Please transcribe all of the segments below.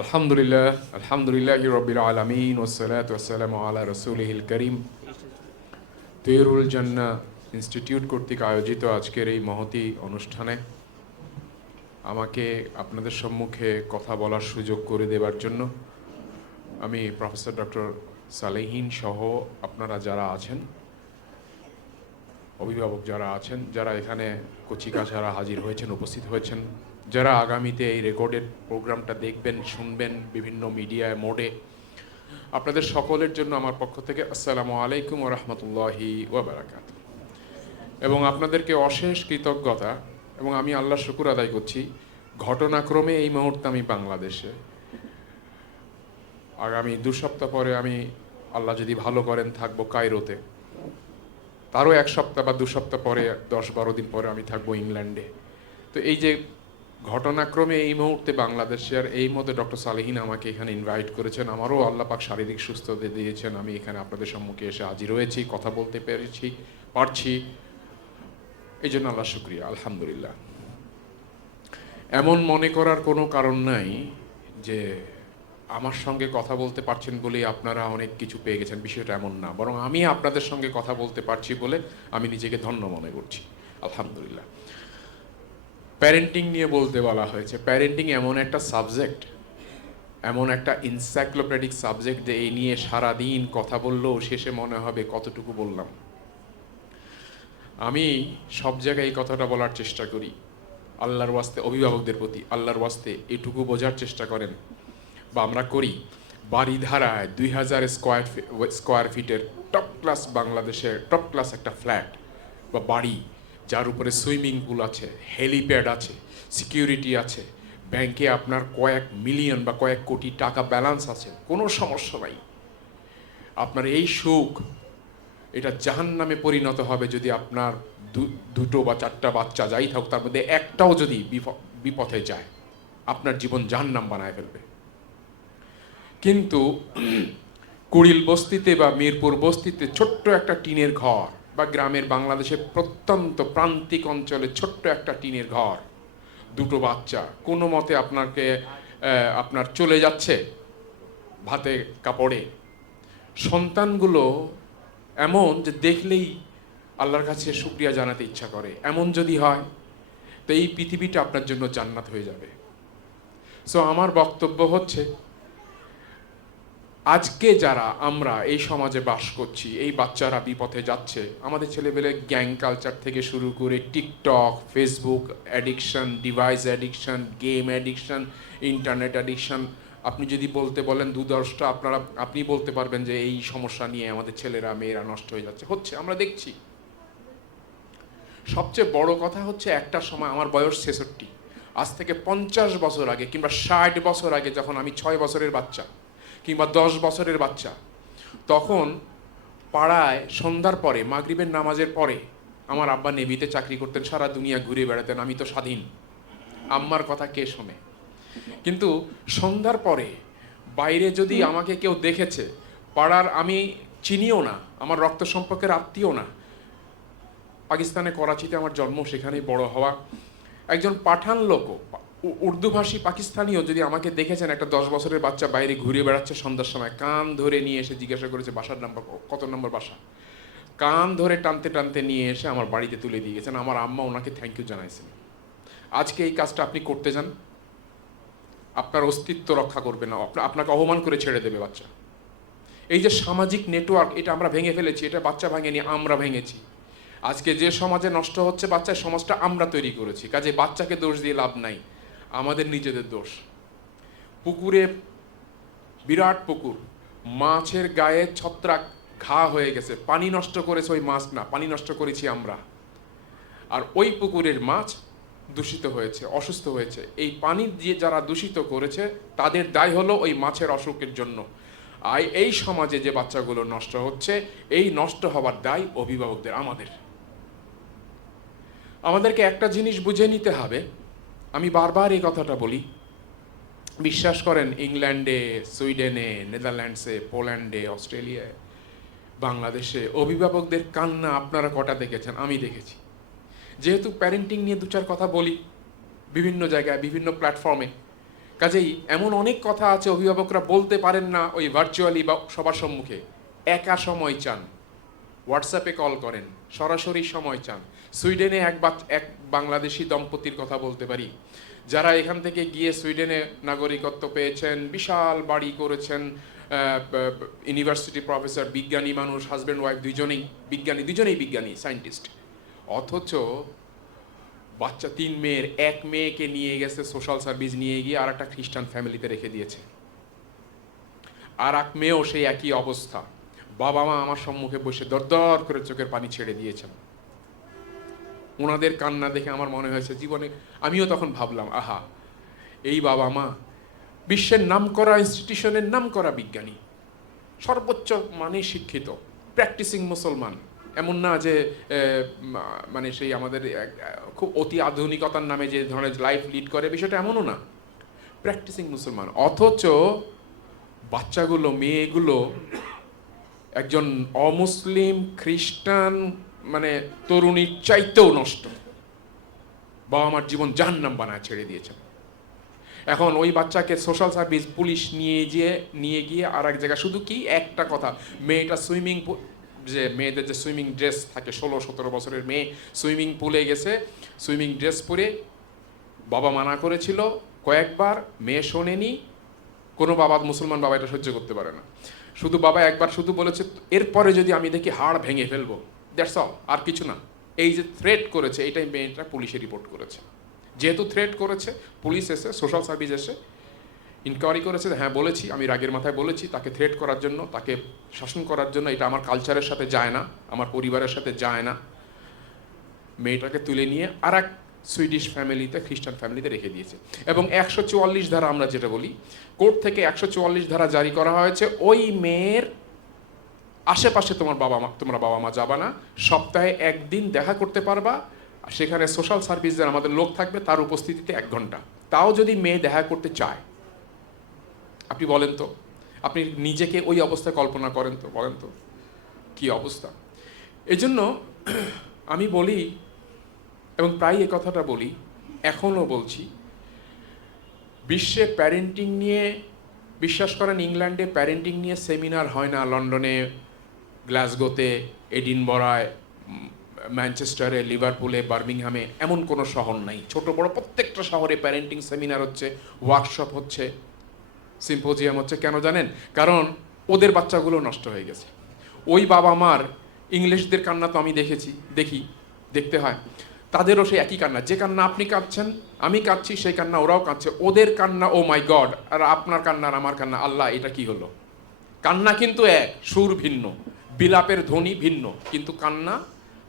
আলহামদুলিল্লাহ আলহামদুলিল্লাহ রবিল আলমিন ওসালাত ওসালাম আলা রসুলহিল করিম তেরুল জান্না ইনস্টিটিউট কর্তৃক আয়োজিত আজকের এই মহতি অনুষ্ঠানে আমাকে আপনাদের সম্মুখে কথা বলার সুযোগ করে দেবার জন্য আমি প্রফেসর ডক্টর সালেহীন সহ আপনারা যারা আছেন অভিভাবক যারা আছেন, যারা এখানে কচিকা যারা হাজির হয়েছেন, উপস্থিত হয়েছেন, যারা আগামীতে এই রেকর্ডেড প্রোগ্রামটা দেখবেন, শুনবেন বিভিন্ন মিডিয়ায়, মোডে, আপনাদের সকলের জন্য আমার পক্ষ থেকে আসসালামু আলাইকুম রহমতুল্লাহি ওবরাকাত এবং আপনাদেরকে অশেষ কৃতজ্ঞতা এবং আমি আল্লাহ শুকুর আদায় করছি, ঘটনাক্রমে এই মুহূর্তে আমি বাংলাদেশে। আগামী দু সপ্তাহ পরে আমি আল্লাহ যদি ভালো করেন, থাকব কায়রোতে। তারও এক সপ্তাহ বা দু সপ্তাহ পরে, দশ বারো দিন পরে আমি থাকব ইংল্যান্ডে। তো এই যে ঘটনাক্রমে এই মুহূর্তে বাংলাদেশে আর এই মধ্যে ডক্টর সালেহিন আমাকে এখানে ইনভাইট করেছেন। আমারও আল্লাপাক শারীরিক সুস্থতা দিয়েছেন। আমি এখানে আপনাদের সম্মুখে এসে হাজির রয়েছি কথা বলতে পেরেছি, পারছি। এই জন্য আল্লাহ শুক্রিয়া, আলহামদুলিল্লাহ। এমন মনে করার কোনো কারণ নাই যে আমার সঙ্গে কথা বলতে পারছেন বলেই আপনারা অনেক কিছু পেয়ে গেছেন, বিষয়টা এমন না। বরং আমি আপনাদের সঙ্গে কথা বলতে পারছি বলে আমি নিজেকে ধন্য মনে করছি। আলহামদুলিল্লাহ। প্যারেন্টিং নিয়ে বলতে বলা হয়েছে প্যারেন্টিং এমন একটা সাবজেক্ট এমন একটা ইনসাইক্লোপেডিক সাবজেক্ট যে এই নিয়ে সারাদিন কথা বললেও শেষে মনে হবে কতটুকু বললাম। আমি সব জায়গায় এই কথাটা বলার চেষ্টা করি। আল্লাহর ওয়াস্তে, অভিভাবকদের প্রতি আল্লাহর ওয়াস্তে এটুকু বোঝার চেষ্টা করেন। বা আমরা করি বাড়িধারায় দুই হাজার স্কোয়ার স্কোয়ার ফিটের টপ ক্লাস বাংলাদেশের টপ ক্লাস একটা ফ্ল্যাট বা বাড়ি, যার উপরে সুইমিং পুল আছে হেলিপ্যাড আছে সিকিউরিটি আছে ব্যাংকে আপনার কয়েক মিলিয়ন বা কয়েক কোটি টাকা ব্যালেন্স আছে, কোনো সমস্যা নাই। আপনার এই সুখ, এটা জাহান নামে পরিণত হবে যদি আপনার দুটো বা চারটা বাচ্চা যাই থাকুক, তার মধ্যে একটাও যদি বিপথে যায়, আপনার জীবন জাহান্নাম বানায় ফেলবে। কিন্তু কুড়িল বস্তিতে বা মিরপুর বস্তিতে ছোট্ট একটা টিনের ঘর বা গ্রামের বাংলাদেশের প্রত্যন্ত প্রান্তিক অঞ্চলে ছোট্ট একটা টিনের ঘর, দুটো বাচ্চা, কোনো মতে আপনাকে আপনার চলে যাচ্ছে ভাতে কাপড়ে। সন্তানগুলো এমন যে দেখলেই আল্লাহর কাছে শুক্রিয়া জানাতে ইচ্ছা করে, এমন যদি হয়, তো এই পৃথিবীটা আপনার জন্য জান্নাত হয়ে যাবে। সো আমার বক্তব্য হচ্ছে আজকে যারা আমরা এই সমাজে বাস করছি, এই বাচ্চারা বিপথে যাচ্ছে, আমাদের ছেলেবেলে গ্যাং কালচার থেকে শুরু করে TikTok Facebook addiction device addiction game addiction internet addiction আপনি যদি বলতে বলেন দু দশটা আপনারা, আপনি বলতে পারবেন যে এই সমস্যা নিয়ে আমাদের ছেলেরা, মেয়েরা নষ্ট হয়ে যাচ্ছে। হচ্ছে, আমরা দেখছি। সবচেয়ে বড় কথা হচ্ছে একটা সময় আমার বয়স ছেষট্টি। আজ থেকে পঞ্চাশ বছর আগে কিংবা ষাট বছর আগে যখন আমি ছয় বছরের বাচ্চা কিংবা দশ বছরের বাচ্চা, তখন পাড়ায় সন্ধ্যার পরে, মাগরিবের নামাজের পরে আমার আব্বা নেভিতে চাকরি করতেন, সারা দুনিয়া ঘুরে বেড়াতেন, আমি তো স্বাধীন। আম্মার কথা কে শোনে? কিন্তু সন্ধ্যার পরে বাইরে যদি আমাকে কেউ দেখেছে, পাড়ার আমি চিনিও না, আমার রক্ত সম্পর্কের আত্মীয় না। পাকিস্তানে, করাচিতে আমার জন্ম, সেখানেই বড় হওয়া। একজন পাঠান লোকও উর্দুভাষী পাকিস্তানিও যদি আমাকে দেখেছেন একটা দশ বছরের বাচ্চা বাইরে ঘুরে বেড়াচ্ছে সন্ধ্যার সময়, কান ধরে নিয়ে এসে জিজ্ঞাসা করেছে, বাসার নাম্বার কত নম্বর বাসা? কান ধরে টানতে টানতে নিয়ে এসে আমার বাড়িতে তুলে দিয়ে গেছেন। আমার আম্মা ওনাকে থ্যাংক ইউ জানাইছেন। আজকে এই কাজটা আপনি করতে যান। আপনার অস্তিত্ব রক্ষা করবে না। আপনাকে অপমান করে ছেড়ে দেবে বাচ্চা। এই যে সামাজিক নেটওয়ার্ক এটা আমরা ভেঙে ফেলেছি, এটা বাচ্চা ভাঙেনি, আমরা ভেঙেছি। আজকে যে সমাজে নষ্ট হচ্ছে বাচ্চার সমাজটা আমরা তৈরি করেছি। কাজে বাচ্চাকে দোষ দিয়ে লাভ নাই। আমাদের নিজেদের দোষ। পুকুরে বিরাট পুকুর, মাছের গায়ে ছত্রাক ঘা হয়ে গেছে, পানি নষ্ট করেছে ওই মাছ না, পানি নষ্ট করেছি আমরা। আর ওই পুকুরের মাছ দূষিত হয়েছে, অসুস্থ হয়েছে। এই পানি দিয়ে যারা দূষিত করেছে, তাদের দায় হলো ওই মাছের অসুখের জন্য। আর এই সমাজে যে বাচ্চাগুলো নষ্ট হচ্ছে, এই নষ্ট হওয়ার দায় অভিভাবকদের, আমাদের। আমাদেরকে একটা জিনিস বুঝে নিতে হবে আমি বারবার এই কথাটা বলি। বিশ্বাস করেন, ইংল্যান্ডে, সুইডেনে, নেদারল্যান্ডসে, পোল্যান্ডে, অস্ট্রেলিয়ায়, বাংলাদেশে অভিভাবকদের কান্না আপনারা কটা দেখেছেন? আমি দেখেছি। যেহেতু প্যারেন্টিং নিয়ে দু চার কথা বলি বিভিন্ন জায়গায়, বিভিন্ন প্ল্যাটফর্মে কাজেই এমন অনেক কথা আছে অভিভাবকরা বলতে পারেন না ওই ভার্চুয়ালি বা সবার সম্মুখে। একা সময় চান। হোয়াটসঅ্যাপে কল করেন, সরাসরি সময় চান। সুইডেনে এক এক বাংলাদেশি দম্পতির কথা বলতে পারি। যারা এখান থেকে গিয়ে সুইডেনে নাগরিকত্ব পেয়েছেন, বিশাল বাড়ি করেছেন ইউনিভার্সিটি প্রফেসর, বিজ্ঞানী মানুষ হাজব্যান্ড ওয়াইফ দুইজনেই, বিজ্ঞানী দুজনেই বিজ্ঞানী সায়েন্টিস্ট অথচ বাচ্চা তিন মেয়ের, এক মেয়েকে নিয়ে গেছে সোশ্যাল সার্ভিস নিয়ে গিয়ে আর একটা খ্রিস্টান ফ্যামিলিতে রেখে দিয়েছে। আর এক মেয়েও সেই একই অবস্থা। বাবা মা আমার সম্মুখে বসে দরদর করে চোখের পানি ছেড়ে দিয়েছেন। ওনাদের কান্না দেখে আমার মনে হয়েছে জীবনে আমিও তখন ভাবলাম, আহা, এই বাবা মা বিশ্বের নামকরা ইনস্টিটিউশনের নামকরা বিজ্ঞানী, সর্বোচ্চ মানে শিক্ষিত প্র্যাকটিসিং মুসলমান। এমন না যে মানে সেই আমাদের খুব অতি আধুনিকতার নামে যে ধরনের লাইফ লিড করে, বিষয়টা এমনও না। প্র্যাকটিসিং মুসলমান। অথচ বাচ্চাগুলো, মেয়েগুলো একজন অমুসলিম, খ্রিস্টান মানে তরুণীর চাইতেও নষ্ট। বাবা আমার জীবন জাহান্নাম বানায় ছেড়ে দিয়েছেন এখন ওই বাচ্চাকে সোশ্যাল সার্ভিস পুলিশ নিয়ে গিয়ে নিয়ে গিয়ে আর এক জায়গায় শুধু কি? একটা কথা, মেয়েটা সুইমিং যে মেয়েদের যে সুইমিং ড্রেস থাকে, ষোলো সতেরো বছরের মেয়ে সুইমিং পুলে গেছে সুইমিং ড্রেস পরে বাবা মানা করেছিল কয়েকবার, মেয়ে শোনেনি, কোনো বাবা, মুসলমান বাবা এটা সহ্য করতে পারে না। শুধু বাবা একবার শুধু বলেছে, এরপরে যদি আমি দেখি হাড় ভেঙে ফেলব দ্যাটস অল আর কিছু না। এই যে থ্রেট করেছে এইটাই মেয়েটা পুলিশে রিপোর্ট করেছে। যেহেতু থ্রেট করেছে পুলিশ এসে সোশ্যাল সার্ভিস এসে ইনকোয়ারি করেছে হ্যাঁ বলেছি, আমি রাগের মাথায় বলেছি, তাকে থ্রেট করার জন্য, তাকে শাসন করার জন্য, এটা আমার কালচারের সাথে যায় না, আমার পরিবারের সাথে যায় না। মেয়েটাকে তুলে নিয়ে আর এক সুইডিশ ফ্যামিলিতে খ্রিস্টান ফ্যামিলিতে রেখে দিয়েছে। এবং একশো চুয়াল্লিশ ধারা আমরা যেটা বলি, কোর্ট থেকে একশো চুয়াল্লিশ ধারা জারি করা হয়েছে, ওই মেয়ের আশেপাশে তোমার বাবা মা তোমরা বাবা মা যাবা না, সপ্তাহে একদিন দেখা করতে পারবা সেখানে সোশ্যাল সার্ভিসের আমাদের লোক থাকবে, তার উপস্থিতিতে এক ঘণ্টা। তাও যদি মেয়ে দেখা করতে চায়, আপনি বলেন তো, আপনি নিজেকে ওই অবস্থায় কল্পনা করেন তো, বলেন তো, কি অবস্থা? এজন্য আমি বলি এবং প্রায় এ কথাটা বলি, এখনও বলছি, বিশ্বে প্যারেন্টিং নিয়ে বিশ্বাস করেন ইংল্যান্ডে প্যারেন্টিং নিয়ে সেমিনার হয় না লন্ডনে, গ্লাসগোতে, এডিনবরায় ম্যানচেস্টারে, লিভারপুলে, বার্মিংহামে এমন কোনো শহর নাই। ছোট বড় প্রত্যেকটা শহরে প্যারেন্টিং সেমিনার হচ্ছে ওয়ার্কশপ হচ্ছে সিম্পোজিয়াম হচ্ছে, কেন জানেন? কারণ ওদের বাচ্চাগুলো নষ্ট হয়ে গেছে। ওই বাবা মার ইংলিশদের কান্না তো আমি দেখেছি, দেখি, দেখতে হয়। তাদেরও সেই একই কান্না। যে কান্না আপনি কাঁদছেন, আমি কাঁদছি, সেই কান্না ওরাও কাঁদছে। ওদের কান্না, ও মাই গড, আর আপনার কান্না আর আমার কান্না, আল্লাহ, এটা কি হলো? কান্না কিন্তু এক, সুর ভিন্ন, বিলাপের ধ্বনি ভিন্ন, কিন্তু কান্না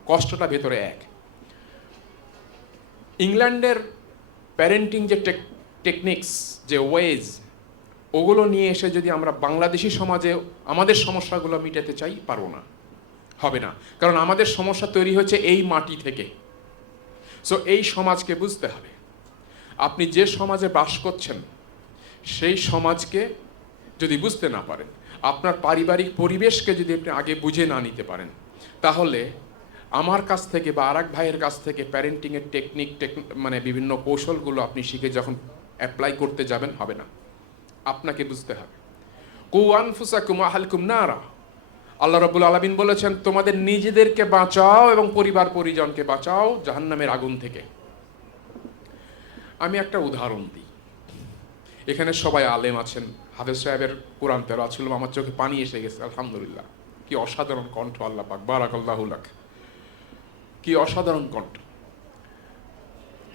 কষ্টটা ভেতরে এক। ইংল্যান্ডের প্যারেন্টিং যে টেকনিক্স যে ওয়েজ ওগুলো নিয়ে এসে যদি আমরা বাংলাদেশি সমাজে আমাদের সমস্যাগুলো মিটাতে চাই, পারব না। হবে না। কারণ আমাদের সমস্যা তৈরি হচ্ছে এই মাটি থেকে। সো এই সমাজকে বুঝতে হবে। আপনি যে সমাজে বাস করছেন, সেই সমাজকে যদি বুঝতে না পারেন, আপনার পারিবারিক পরিবেশকে যদি আপনি আগে বুঝে না নিতে পারেন, তাহলে আমার কাছ থেকে বা আর এক ভাইয়ের কাছ থেকে প্যারেন্টিংয়ের টেকনিক টেক মানে বিভিন্ন কৌশলগুলো আপনি শিখে যখন অ্যাপ্লাই করতে যাবেন, হবে না। আপনাকে বুঝতে হবে। কুয়ান ফুসাকুম আহালকুম নারা। আল্লাহ রবুল আলমিন বলেছেন, তোমাদের নিজেদেরকে বাঁচাও এবং পরিবার পরিজনকে বাঁচাও জাহান্নামের আগুন থেকে। আমি একটা উদাহরণ দিই। এখানে সবাই আলেম আছেন। হাফেজ সাহেবের কোরআন তেরা ছিল আমার চোখে পানি এসে গেছে, আলহামদুলিল্লাহ। কি অসাধারণ কণ্ঠ, আল্লাহ পাক বারাক আল্লাহুলাক কি অসাধারণ কণ্ঠ।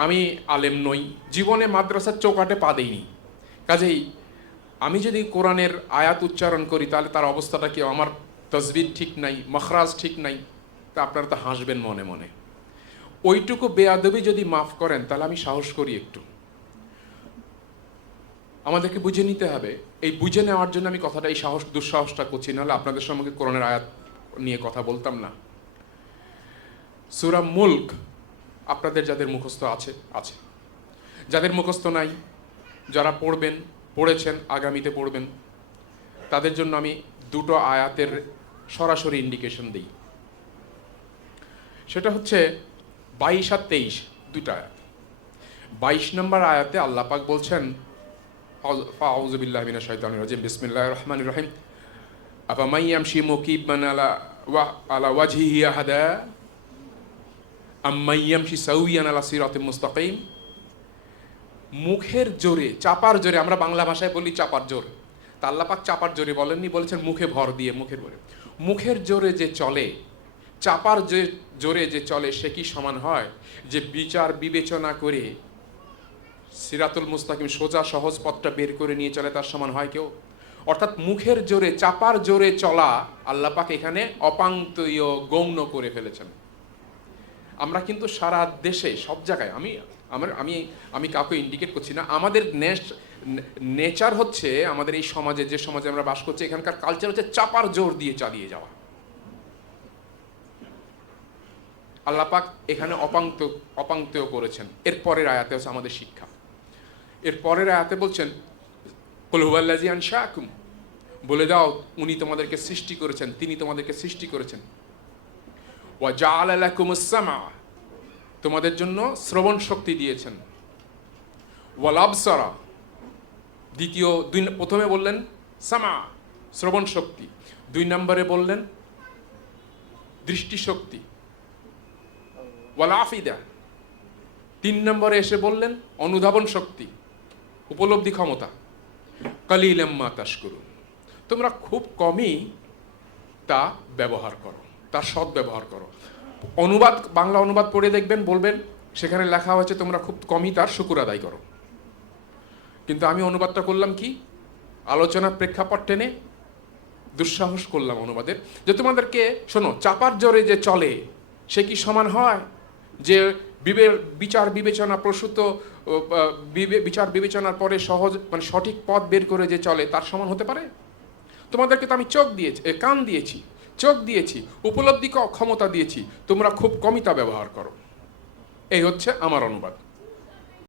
আমি আলেম নই, জীবনে মাদ্রাসার চৌকাটে পা দেইনি। কাজেই আমি যদি কোরআনের আয়াত উচ্চারণ করি, তাহলে তার অবস্থাটা কি, আমার তসবির ঠিক নাই, মখরাজ ঠিক নাই, তা আপনারা তো হাসবেন মনে মনে। ওইটুকু বেয়াদবি যদি মাফ করেন, তাহলে আমি সাহস করি একটু। আমাদেরকে বুঝে নিতে হবে। এই বুঝে নেওয়ার জন্য আমি কথাটা, এই সাহস, দুঃসাহসটা করছি, নাহলে আপনাদের সম্মুখে কোরআনের আয়াত নিয়ে কথা বলতাম না। সুরা মুল্ক আপনাদের যাদের মুখস্থ আছে আছে। যাদের মুখস্থ নাই, যারা পড়বেন, পড়েছেন, আগামীতে পড়বেন, তাদের জন্য আমি দুটো আয়াতের সরাসরি ইন্ডিকেশন দিই। সেটা হচ্ছে বাইশ আর তেইশ দুটো আয়াত। বাইশ নম্বর আয়াতে আল্লাপাক বলছেন ফাউযু বিল্লাহি মিনাশ শাইতানির রাজিম, বিসমিল্লাহির রহমানির রহিম। আফামান ইয়ামশি মুকিবান আলা ওয়া, আলা ওয়াজহিহি আহাদা? আম্মান ইয়ামশি সাউইয়ান আলা সিরাতিম মুস্তাকিম? মুখের জোরে, চাপার জোরে, আমরা বাংলা ভাষায় বলি চাপার জোর। তা আল্লাহ পাক চাপার জোরে বলেননি, বলেছেন মুখে ভর দিয়ে, মুখের ভরে মুখের জোরে যে চলে, চাপার যে জোরে যে চলে, সে কি সমান হয়? যে বিচার বিবেচনা করে সিরাতুল মুস্তাকিম সোজা সহজ পথটা বের করে নিয়ে চলে, তার সমান হয় কেউ? অর্থাৎ মুখের জোরে, চাপার জোরে চলা আল্লাহ পাক এখানে অপাঙ্কীয় গৌণ করে ফেলেছেন। আমরা কিন্তু সারা দেশে, সব জায়গায়, আমি, আমার, আমি আমি কাউকে ইন্ডিকেট করছি না। আমাদের নেচার হচ্ছে আমাদের এই সমাজে, যে সমাজে আমরা বাস করছি, এখানকার কালচার হচ্ছে চাপার জোর দিয়ে চালিয়ে যাওয়া। আল্লাপাক এখানে অপাঙ্ক্ত অপাঙ্ক্তেও করেছেন। এর পরের আয়াতে হচ্ছে আমাদের শিক্ষা। এর পরের আয়াতে বলছেন কলহুয়াল্লাজিয়ান শাকুম বলে দাও, উনি তোমাদেরকে সৃষ্টি করেছেন, তিনি তোমাদেরকে সৃষ্টি করেছেন। তোমাদের জন্য শ্রবণ শক্তি দিয়েছেন। ওয়ালাবসারা দ্বিতীয় দুই প্রথমে বললেন সামা শ্রবণ শক্তি। দুই নম্বরে বললেন দৃষ্টিশক্তি। ওয়াল আফিদা তিন নম্বরে এসে বললেন অনুধাবন শক্তি, উপলব্ধি ক্ষমতা। কালিলাম্মা তাস করুন তোমরা খুব কমই তা ব্যবহার করো। তার সৎ ব্যবহার করো। অনুবাদ, বাংলা অনুবাদ পড়ে দেখবেন, বলবেন, সেখানে লেখা হয়েছে, তোমরা খুব কমই তার শুকুর আদায় করো। কিন্তু আমি অনুবাদটা করলাম কি? আলোচনার প্রেক্ষাপট টেনে দুঃসাহস করলাম অনুবাদের। যে তোমাদেরকে, শোনো, চাপার জোরে যে চলে, সে কি সমান হয়? যে বিবে বিচার বিবেচনা প্রসূত বিচার বিবেচনার পরে সহজ মানে সঠিক পথ বের করে যে চলে, তার সমান হতে পারে? তোমাদেরকে তো আমি চোখ দিয়েছি কান দিয়েছি। চোখ দিয়েছি উপলব্ধি ক্ষমতা দিয়েছি তোমরা খুব কমিতা ব্যবহার করো। এই হচ্ছে আমার অনুবাদ।